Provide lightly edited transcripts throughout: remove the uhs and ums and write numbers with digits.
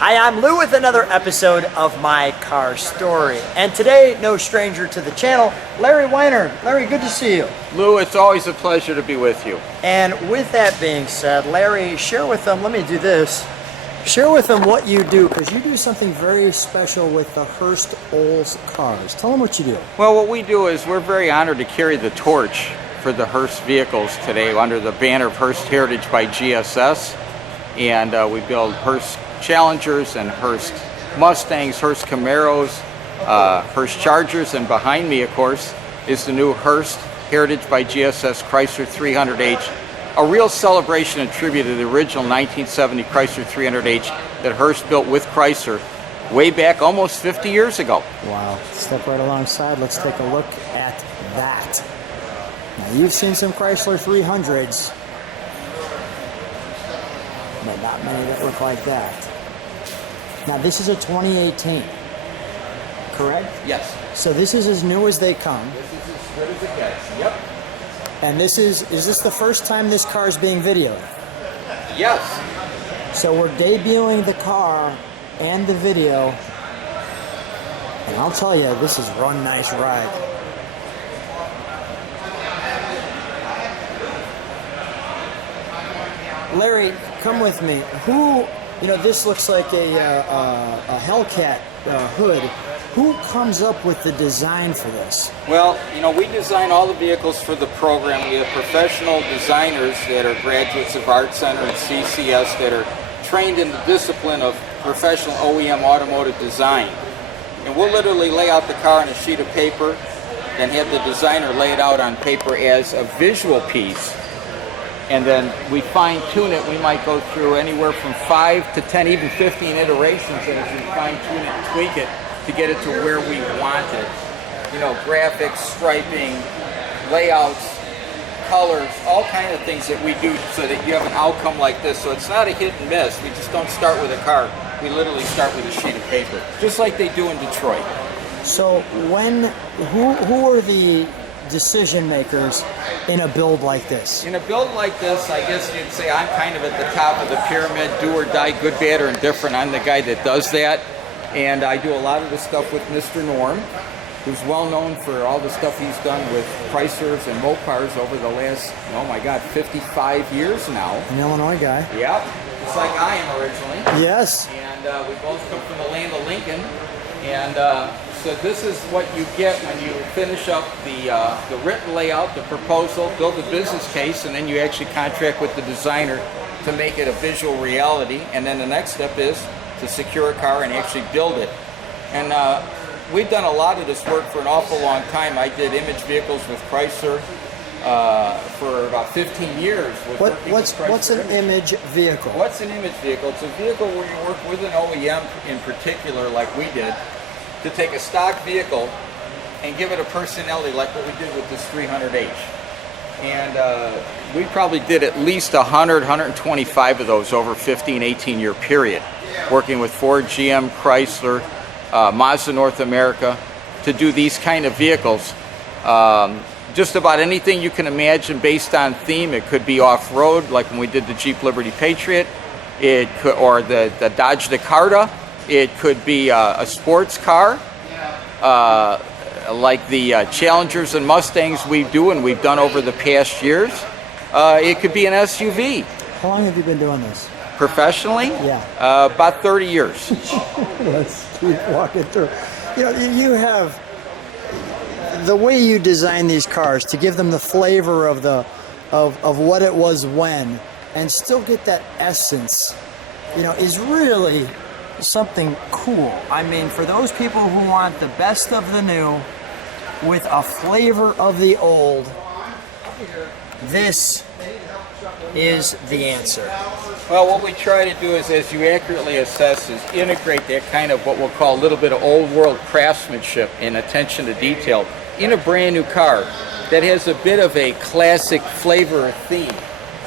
Hi, I'm Lou with another episode of My Car Story. And today, no stranger to the channel, Larry Weiner. Larry, good to see you. Lou, it's always a pleasure to be with you. And with that being said, Larry, share with them, let me do this. Share with them what you do, because you do something very special with the Hurst Olds cars. Tell them what you do. Well, what we do is we're very honored to carry the torch for the Hurst vehicles today under the banner of Hurst Heritage by GSS. And we build Hurst Challengers and Hurst Mustangs, Hurst Camaros, Hurst Chargers, and behind me, of course, is the new Hurst Heritage by GSS Chrysler 300H, a real celebration and tribute to the original 1970 Chrysler 300H that Hurst built with Chrysler way back almost 50 years ago. Wow. Step right alongside. Let's take a look at that. Now, you've seen some Chrysler 300s, but not many that look like that. Now, this is a 2018, correct? Yes. So this is as new as they come. This is as good as it gets. Yep. And is this the first time this car is being videoed? Yes. So we're debuting the car and the video, and I'll tell you, this is one nice ride. Larry, come with me. This looks like a Hellcat hood. Who comes up with the design for this? Well, we design all the vehicles for the program. We have professional designers that are graduates of Art Center and CCS that are trained in the discipline of professional OEM automotive design. And we'll literally lay out the car on a sheet of paper and have the designer lay it out on paper as a visual piece. And then we fine-tune it. We might go through anywhere from 5 to 10, even 15 iterations, and as we fine-tune it and tweak it to get it to where we want it. Graphics, striping, layouts, colors, all kinds of things that we do so that you have an outcome like this. So it's not a hit and miss. We just don't start with a car. We literally start with a sheet of paper, just like they do in Detroit. So who are the decision makers in a build like this? In a build like this, I guess you'd say I'm kind of at the top of the pyramid, do or die, good, bad, or indifferent. I'm the guy that does that. And I do a lot of the stuff with Mr. Norm, who's well known for all the stuff he's done with Chryslers and Mopars over the last, 55 years now. An Illinois guy. Yep, just like I am originally. Yes. And we both come from the land of Lincoln. And so this is what you get when you finish up the written layout, the proposal, build the business case, and then you actually contract with the designer to make it a visual reality. And then the next step is to secure a car and actually build it. And we've done a lot of this work for an awful long time. I did image vehicles with Chrysler for about 15 years. What's an image vehicle? What's an image vehicle? It's a vehicle where you work with an OEM in particular, like we did, to take a stock vehicle and give it a personality like what we did with this 300H. And we probably did at least 100, 125 of those over a 15, 18-year period, working with Ford, GM, Chrysler, Mazda North America to do these kind of vehicles. Just about anything you can imagine based on theme. It could be off-road, like when we did the Jeep Liberty Patriot, or the Dodge Dakarta. It could be a sports car, like the Challengers and Mustangs we do and we've done over the past years. It could be an SUV. How long have you been doing this? Professionally? Yeah. About 30 years. Let's keep walking through. You have the way you design these cars to give them the flavor of what it was when, and still get that essence, is really something cool. I mean, for those people who want the best of the new with a flavor of the old, this is the answer. Well, what we try to do is, as you accurately assess, is integrate that kind of what we'll call a little bit of old world craftsmanship and attention to detail in a brand new car that has a bit of a classic flavor or theme.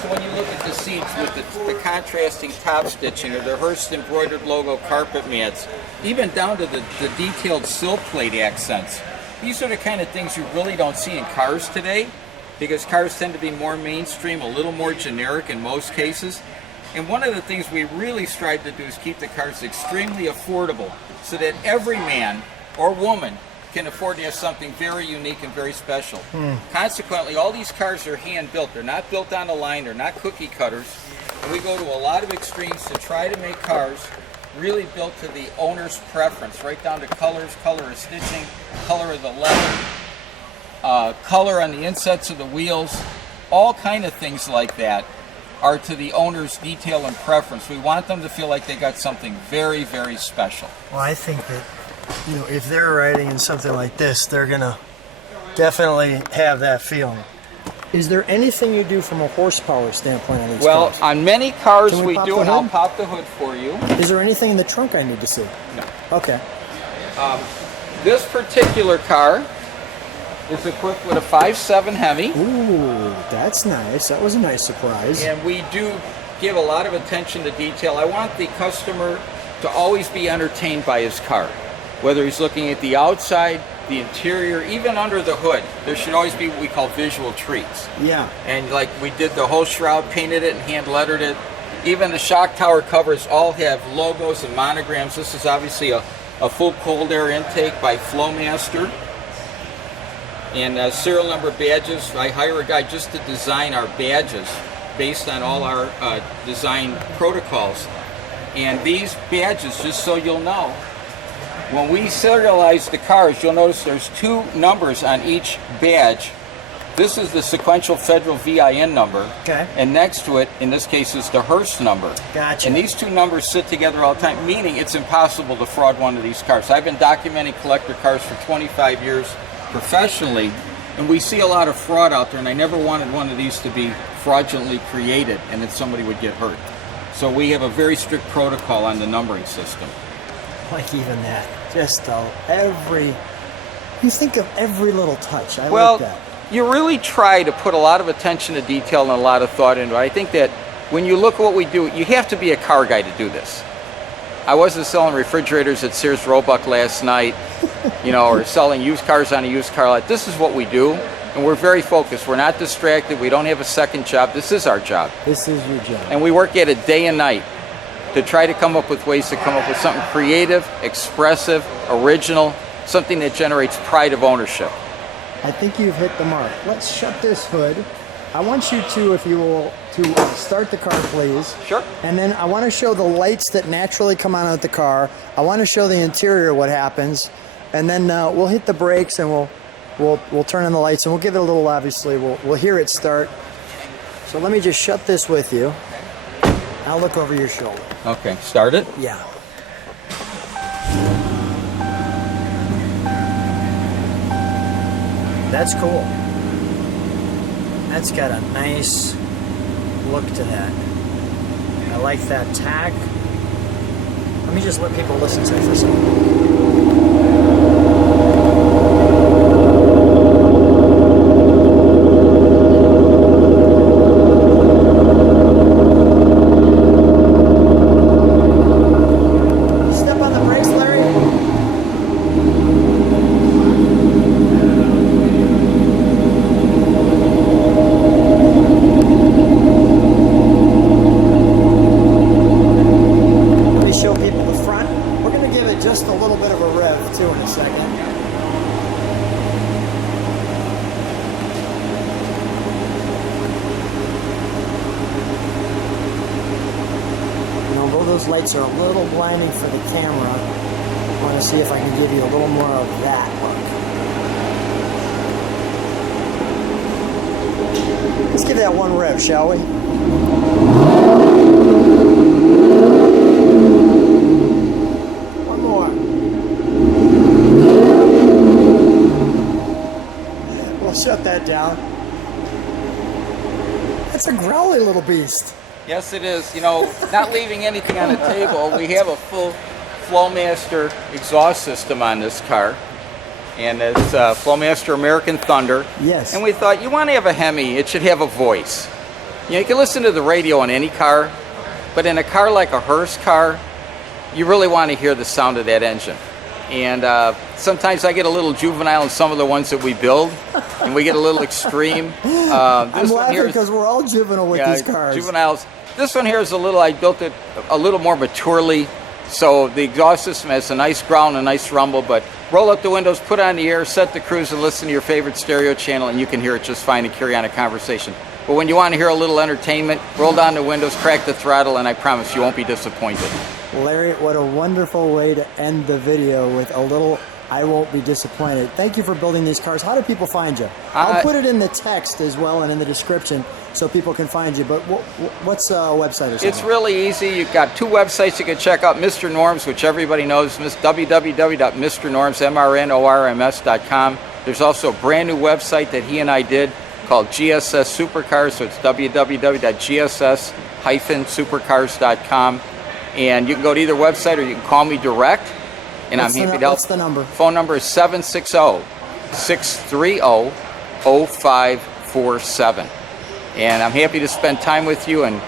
So when you look at the seats with the contrasting top stitching or the Hurst embroidered logo carpet mats, even down to the detailed sill plate accents, these are the kind of things you really don't see in cars today, because cars tend to be more mainstream, a little more generic in most cases. And one of the things we really strive to do is keep the cars extremely affordable so that every man or woman can afford to have something very unique and very special. Consequently, all these cars are hand-built. They're not built on a line. They're not cookie cutters. And we go to a lot of extremes to try to make cars really built to the owner's preference, right down to colors, color of stitching, color of the leather, color on the insets of the wheels, all kind of things like that are to the owner's detail and preference. We want them to feel like they got something very, very special. Well, I think that, you know, if they're riding in something like this, they're gonna definitely have that feeling. Is there anything you do from a horsepower standpoint on these Well, cars? on many cars Can we we pop do, the and I'll hood? pop the hood for you. Is there anything in the trunk I need to see? No. Okay. This particular car is equipped with a 5.7 Hemi, Ooh, that's nice. That was a nice surprise. and we do give a lot of attention to detail. I want the customer to always be entertained by his car, whether he's looking at the outside, the interior, even under the hood. There should always be what we call visual treats. Yeah. And like we did the whole shroud, painted it and hand lettered it. Even the shock tower covers all have logos and monograms. This is obviously a full cold air intake by Flowmaster. And serial number badges. I hire a guy just to design our badges based on all our design protocols. And these badges, just so you'll know, when we serialize the cars, you'll notice there's two numbers on each badge. This is the sequential federal VIN number. Okay. And next to it, in this case, is the Hurst number. Gotcha. And these two numbers sit together all the time, meaning it's impossible to fraud one of these cars. I've been documenting collector cars for 25 years professionally, and we see a lot of fraud out there, and I never wanted one of these to be fraudulently created and that somebody would get hurt. So we have a very strict protocol on the numbering system. Like even that. Just you think of every little touch. I Well, like that. you really try to put a lot of attention to detail and a lot of thought into it. I think that when you look at what we do, you have to be a car guy to do this. I wasn't selling refrigerators at Sears Roebuck last night, you know, or selling used cars on a used car lot. This is what we do, and we're very focused. We're not distracted. We don't have a second job. This is our job. This is your job. And we work at it day and night to try to come up with ways to come up with something creative, expressive, original, something that generates pride of ownership. I think you've hit the mark. Let's shut this hood. I want you to, if you will, to start the car, please. Sure. And then I want to show the lights that naturally come on with the car. I want to show the interior, what happens, and then we'll hit the brakes and we'll turn on the lights and we'll give it a little. Obviously, we'll hear it start. So let me just shut this with you. I'll look over your shoulder. Okay, start it. Yeah. That's cool. That's got a nice look to that. I like that tag. Let me just let people listen to it for a second. Step on the brakes, Larry. Let me show people the front. We're going to give it just a little bit of a rev too in a second. And although those lights are a little blinding for the camera, I want to see if I can give you a little more of that look. Let's give that one rev, shall we? One more. We'll shut that down. That's a growly little beast. Yes, it is. You know, not leaving anything on the table, we have a full Flowmaster exhaust system on this car. And it's Flowmaster American Thunder. Yes. And we thought, you want to have a Hemi, it should have a voice. You know, you can listen to the radio in any car, but in a car like a Hurst car, you really want to hear the sound of that engine. And sometimes I get a little juvenile in some of the ones that we build, and we get a little extreme. I'm laughing because we're all juvenile with these cars. Juveniles. This one here is I built it a little more maturely, so the exhaust system has a nice growl and a nice rumble, but roll up the windows, put on the air, set the cruise, and listen to your favorite stereo channel, and you can hear it just fine and carry on a conversation. But when you want to hear a little entertainment, roll down the windows, crack the throttle, and I promise you won't be disappointed. Larry, what a wonderful way to end the video with a little I won't be disappointed. Thank you for building these cars. How do people find you? I'll put it in the text as well and in the description so people can find you. But what's a website or something? It's really easy. You've got 2 websites you can check out. Mr. Norms, which everybody knows, www.mrnorms.com. There's also a brand new website that he and I did called GSS Supercars, so it's www.gss-supercars.com. And you can go to either website or you can call me direct. And I'm happy to help. What's the number? Phone number is 760-630-0547. And I'm happy to spend time with you and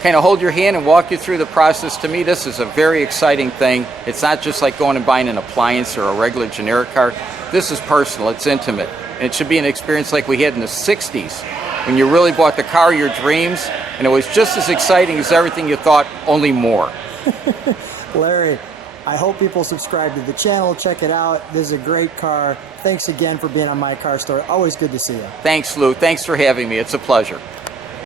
kind of hold your hand and walk you through the process. To me, this is a very exciting thing. It's not just like going and buying an appliance or a regular generic car. This is personal. It's intimate. And it should be an experience like we had in the 60s when you really bought the car of your dreams, and it was just as exciting as everything you thought, only more. Larry, I hope people subscribe to the channel. Check it out. This is a great car. Thanks again for being on My Car Story. Always good to see you. Thanks, Lou. Thanks for having me. It's a pleasure.